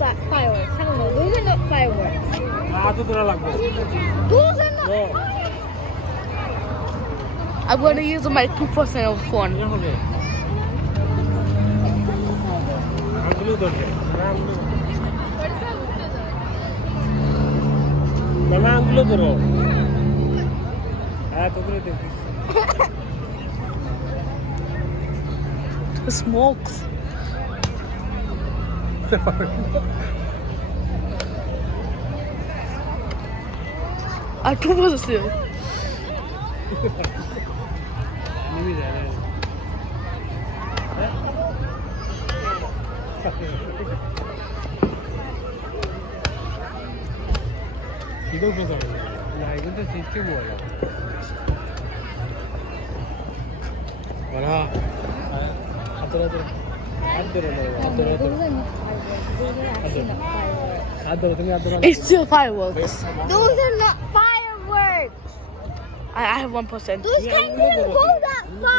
fireworks. 잠깐만, those are not fireworks. 아주 들어라고. Those are not. 너 I'm gonna use my 2% of phone. 이런 거게. 안글로 돌게. 나만 안글로 돌어. 아, 또 그래 돼. The smokes. 아, 또 벗었어요. 이미 잘해. 이걸 보자. 야, 이건 또 진짜 뭐야. 와라. 아들아들. 아들아들. Those are not fireworks. Those are actually not fireworks. 아들 등에 아들. It's still fireworks. Those are not fireworks. I have 1%. Those can't even go that far.